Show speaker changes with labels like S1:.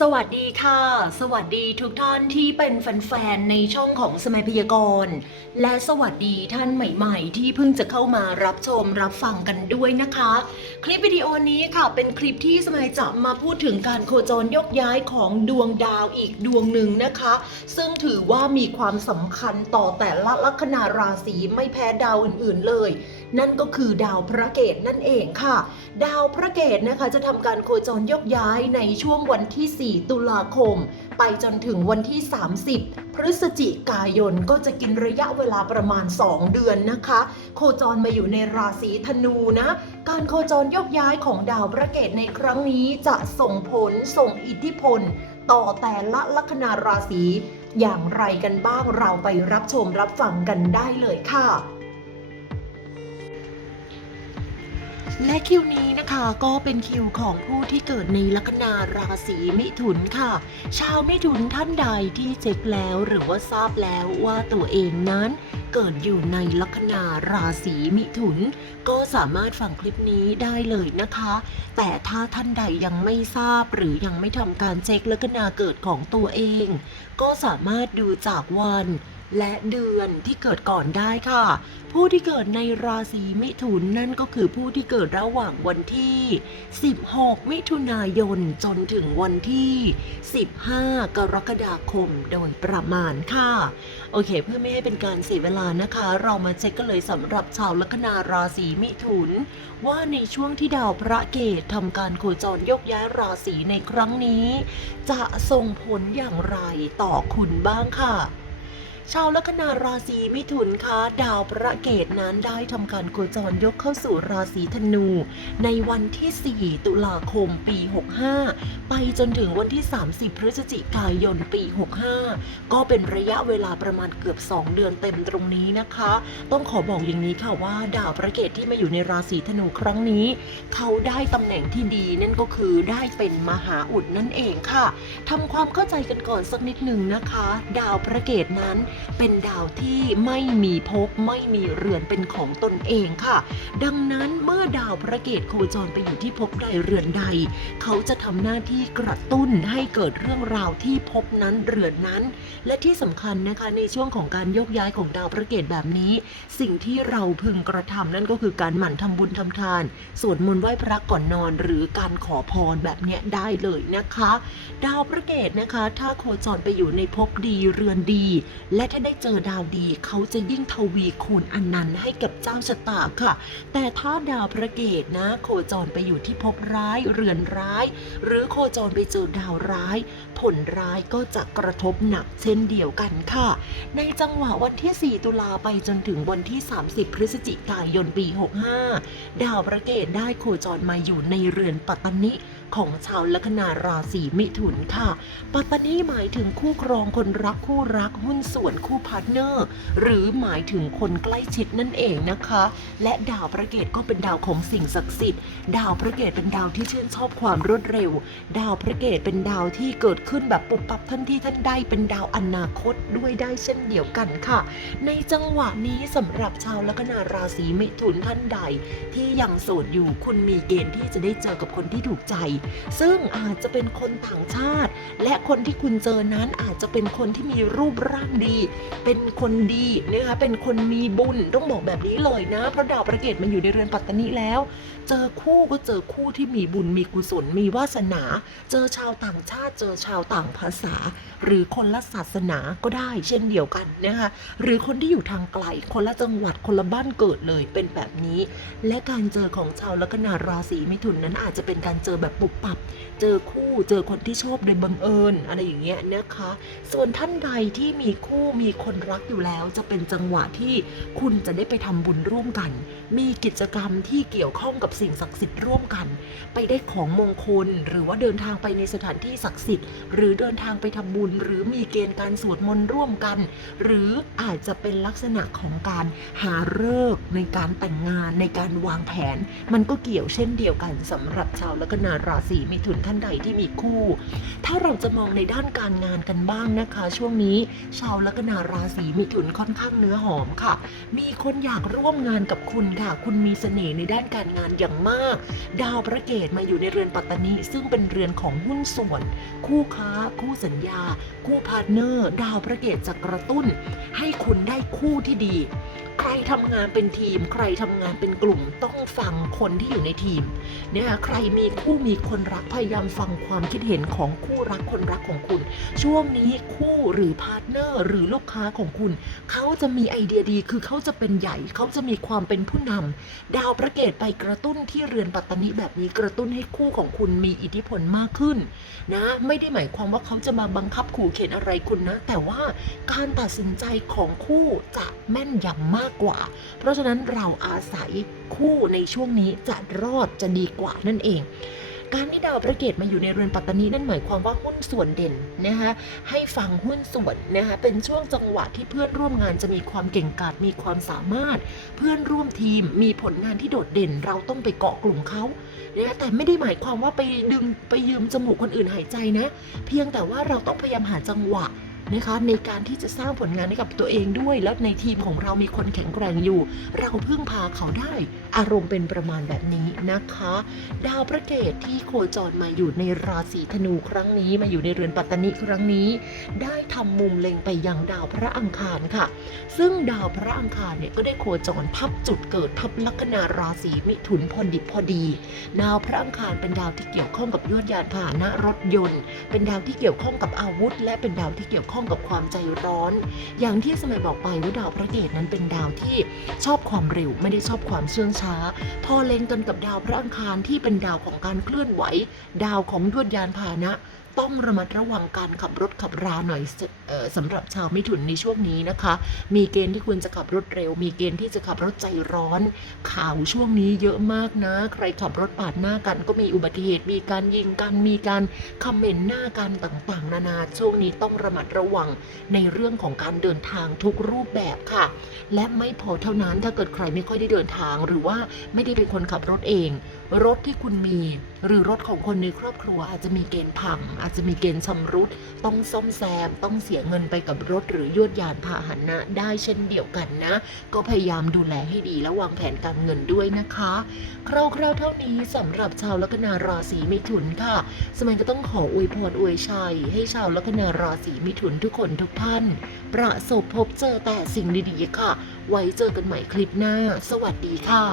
S1: สวัสดีค่ะ สวัสดีทุกท่านที่เป็นแฟนๆในช่องของสมัยพยากรณ์และสวัสดีท่านใหม่ๆ ที่เพิ่งจะเข้ามารับชมรับฟังกันด้วยนะคะ คลิปวิดีโอนี้ค่ะ เป็นคลิปที่สมัยจะมาพูดถึงการโคจรยกย้ายของดวงดาวอีกดวงหนึ่งนะคะ ซึ่งถือว่ามีความสำคัญต่อแต่ละลัคนาราศีไม่แพ้ดาวอื่นๆเลย นั่นก็คือดาวพระเกตนั่นเองค่ะ ดาวพระเกตนะคะจะทำการโคจรยกย้ายในช่วงวันที่ 4 ตุลาคม ไปจนถึงวันที่ 30 พฤศจิกายนก็จะกินระยะเวลาประมาณ 2 เดือนนะคะ โคจรมาอยู่ในราศีธนูนะ การโคจรยกย้ายของดาวพระเกตในครั้งนี้จะส่งผลส่งอิทธิพล ต่อแต่ละลัคนาราศีอย่างไรกันบ้างเราไปรับชมรับฟังกันได้เลยค่ะ และคิวนี้นะคะก็เป็นคิวของผู้ที่เกิดในลัคนาราศีมิถุนค่ะ ชาวมิถุนท่านใดที่เช็คแล้วหรือว่าทราบแล้วว่าตัวเองนั้นเกิดอยู่ในลัคนาราศีมิถุน ก็สามารถฟังคลิปนี้ได้เลยนะคะ แต่ถ้าท่านใดยังไม่ทราบหรือยังไม่ทำการเช็คลัคนาเกิดของตัวเอง ก็สามารถดูจากวัน และเดือนที่เกิดก่อนได้ค่ะ ผู้ที่เกิดในราศีมิถุนนั่นก็คือผู้ที่เกิดระหว่างวันที่ 16 มิถุนายนจนถึงวันที่ 15 กรกฎาคมโดยประมาณค่ะ โอเค เพื่อไม่ให้เป็นการเสียเวลานะคะ เรามาเช็คกันเลยสำหรับชาวลัคนาราศีมิถุน ว่าในช่วงที่ดาวพระเกตทำการโคจรยกย้ายราศีในครั้งนี้ จะส่งผลอย่างไรต่อคุณบ้างค่ะ ชาวลัคนาราศีมิถุนคะดาวพระเกตนั้นได้ทำการโคจรยกเข้าสู่ราศีธนู ในวันที่ 4 ตุลาคมปี 65 ไปจนถึงวันที่ 30 พฤศจิกายนปี 65 ก็เป็นระยะเวลาประมาณเกือบ 2 เดือนเต็มตรงนี้นะคะ ต้องขอบอกอย่างนี้ค่ะว่า ดาวพระเกตที่มาอยู่ในราศีธนูครั้งนี้ เขาได้ตำแหน่งที่ดีนั่นก็คือได้เป็นมหาอุดนั่นเองค่ะทำความเข้าใจกันก่อนสักนิดหนึ่งนะคะ ดาวพระเกตนั้นเป็นดาวที่ไม่มีภพไม่มีเรือนเป็นของตนเองค่ะ ดังนั้นเมื่อดาวพระเกตโคจรไปอยู่ที่ภพใดเรือนใด เขาจะทำหน้าที่กระตุ้นให้เกิดเรื่องราวที่ภพนั้นเรือนนั้น และที่สำคัญนะคะในช่วงของการโยกย้ายของดาวพระเกตแบบนี้ สิ่งที่เราพึงกระทำนั่นก็คือการหมั่นทำบุญทำทานสวดมนต์ไหว้พระก่อนนอน หรือการขอพรแบบเนี้ยได้เลยนะคะ ดาวพระเกตนะคะ ถ้าโคจรไปอยู่ในภพดีเรือนดีและและถ้าได้เจอดาวดีเขาจะยิ่งทวีคูณอันนั้นต์ให้กับเจ้าชะตาค่ะ แต่ถ้าดาวพระเกตนะ โคจรไปอยู่ที่ภพร้ายเรือนร้าย หรือโคจรไปเจอดาวร้าย ผลร้ายก็จะกระทบหนักเช่นเดียวกันค่ะ ในจังหวะวันที่ 4 ตุลาไปจนถึงวันที่ 30 พฤศจิกายนปี 65 ดาวพระเกตได้โคจรมาอยู่ในเรือนปัตตนิของชาวลัคนาราศีมิถุนค่ะ ปัตตานีหมายถึงคู่ครองคนรักคู่รักหุ้นส่วนคู่พาร์ทเนอร์ หรือหมายถึงคนใกล้ชิดนั่นเองนะคะ และดาวพระเกตก็เป็นดาวของสิ่งศักดิ์สิทธิ์ ดาวพระเกตเป็นดาวที่ชื่นชอบความรวดเร็ว ดาวพระเกตเป็นดาวที่เกิดขึ้นแบบปุบปับทันทีทันใดเป็นดาวอนาคตด้วยได้เช่นเดียวกันค่ะ ในจังหวะนี้สำหรับชาวลัคนาราศีเมถุนท่านใด ที่ยังโสดอยู่คุณมีเกณฑ์ที่จะได้เจอกับคนที่ถูกใจ ซึ่งอาจจะเป็นคนต่างชาติ และคนที่คุณเจอนั้นอาจจะเป็นคนที่มีรูปร่างดี เป็นคนดีนะคะเป็นคนมีบุญต้องบอกแบบนี้เลยนะเพราะดาวประเกตมันอยู่ในเรือนปัตตานีแล้ว เจอคู่ก็เจอคู่ที่มีบุญมีกุศลมีวาสนา เจอชาวต่างชาติเจอชาวต่างภาษา หรือคนละศาสนาก็ได้ เช่นเดียวกันนะคะหรือคนที่อยู่ทางไกลคนละจังหวัดคนละบ้านเกิดเลยเป็นแบบนี้ และการเจอของชาวลัคนาราศีมิถุนนั้นอาจจะเป็นการเจอแบบปุบปับ เจอคู่เจอคนที่ชอบโดยบังเอิญอะไรอย่างเงี้ยนะคะ ส่วนท่านใดที่มีคู่มีคนรักอยู่แล้วจะเป็นจังหวะที่คุณจะได้ไปทำบุญร่วมกัน มีกิจกรรมที่เกี่ยวข้องกับสิ่งศักดิ์สิทธิ์ร่วมกัน ไปได้ของมงคล หรือว่าเดินทางไปในสถานที่ศักดิ์สิทธิ์ หรือเดินทางไปทำบุญ หรือมีเกณฑ์การสวดมนต์ร่วมกัน หรืออาจจะเป็นลักษณะของการหาฤกษ์ในการแต่งงานในการวางแผน มันก็เกี่ยวเช่นเดียวกันสำหรับชาวลัคนาราศีมิถุนท่านใดที่มีคู่ ถ้าเราจะมองในด้านการงานกันบ้างนะคะ ช่วงนี้ชาวลัคนาราศีมิถุนค่อนข้างเนื้อหอมค่ะ มีคนอยากร่วมงานกับคุณค่ะ คุณมีเสน่ห์ในด้านการงานอย่างมาก ดาวพระเกตมาอยู่ในเรือนปัตตานีซึ่งเป็นเรือนของหุ้นส่วน คู่ค้า คู่สัญญา คู่พาร์ทเนอร์ ดาวพระเกตจะกระตุ้น ให้คุณได้คู่ที่ดีใครทำงานเป็นทีม ใครทำงานเป็นกลุ่มต้องฟังคนที่อยู่ในทีมนะคะใครมีคู่มีคนรักพยายามฟังความคิดเห็นของคู่รักคนรักของคุณ ช่วงนี้คู่หรือพาร์ทเนอร์หรือลูกค้าของคุณ เขาจะมีไอเดียดีคือเขาจะเป็นใหญ่ เขาจะมีความเป็นผู้นำดาวประเกตไปกระตุ้นที่เรือนปัตตานีแบบนี้กระตุ้นให้คู่ของคุณมีอิทธิพลมากขึ้นนะไม่ได้หมายความว่าเขาจะมาบังคับขู่เข็นอะไรคุณนะ แต่ว่าการตัดสินใจของคู่จะแม่นยำมากกว่า เพราะฉะนั้นเราอาศัยคู่ในช่วงนี้จะรอดจะดีกว่านั่นเอง การที่ดาวพระเกตมาอยู่ในเรือนปัตตานีนั่นหมายความว่าหุ้นส่วนเด่นนะคะให้ฟังหุ้นส่วนนะคะเป็นช่วงจังหวะที่เพื่อนร่วมงานจะมีความเก่งกาจมีความสามารถ เพื่อนร่วมทีมมีผลงานที่โดดเด่น เราต้องไปเกาะกลุ่มเขานะแต่ไม่ได้หมายความว่าไปดึงไปยืมจมูกคนอื่นหายใจนะ เพียงแต่ว่าเราต้องพยายามหาจังหวะ นะคะในการที่จะสร้างผลงานให้กับตัวเองด้วย แล้วในทีมของเรามีคนแข็งแกร่งอยู่ เราพึ่งพาเขาได้ อารมณ์เป็นประมาณแบบนี้นะคะ ดาวพระเกตที่โคจรมาอยู่ในราศีธนูครั้งนี้มาอยู่ในเรือนปัตตานีครั้งนี้ ได้ทำมุมเล็งไปยังดาวพระอังคารค่ะ ซึ่งดาวพระอังคารเนี่ยก็ได้โคจรทับจุดเกิดทับลัคนาราศีมิถุนพอดิบพอดีดาวพระอังคารเป็นดาวที่เกี่ยวข้องกับยวดยานพาหนะรถยนต์ เป็นดาวที่เกี่ยวข้องกับอาวุธ และเป็นดาวที่เกี่ยวข้องกับความใจร้อน อย่างที่สมัยบอกไปว่าดาวพระเกตนั้นเป็นดาวที่ชอบความเร็วไม่ได้ชอบความเชื่องช้า พอเล็งกันกับดาวพระอังคารที่เป็นดาวของการเคลื่อนไหว ดาวของยวดยานพาหนะ ต้องระมัดระวังการขับรถขับราหน่อยสำหรับชาวมิถุนในช่วงนี้นะคะ มีเกณฑ์ที่ควรจะขับรถเร็ว มีเกณฑ์ที่จะขับรถใจร้อน ข่าวช่วงนี้เยอะมากนะ ใครขับรถปาดหน้ากัน ก็มีอุบัติเหตุมีการยิงกันมีการคอมเมนต์หน้ากันต่างๆ นานาช่วงนี้ต้องระมัดระวังในเรื่องของการเดินทางทุกรูปแบบค่ะ และไม่พอเท่านั้นถ้าเกิดใครไม่ค่อยได้เดินทางหรือว่าไม่ได้เป็นคนขับรถเอง รถที่คุณมี หรือรถของคนในครอบครัวอาจจะมีเกณฑ์พังอาจจะมีเกณฑ์ชำรุด ต้องซ่อมแซม ต้องเสียเงินไปกับรถหรือยวดยานพาหนะได้เช่นเดียวกันนะ ก็พยายามดูแลให้ดีและวางแผนการเงินด้วยนะคะคร่าวๆเท่านี้สำหรับชาวลัคนาราศีมิถุนค่ะ สมัยก็ต้องขออวยพรอวยชัย ให้ชาวลัคนาราศีมิถุนทุกคนทุกท่าน ประสบพบเจอแต่สิ่งดีๆค่ะ ไว้เจอกันใหม่คลิปหน้า สวัสดีค่ะ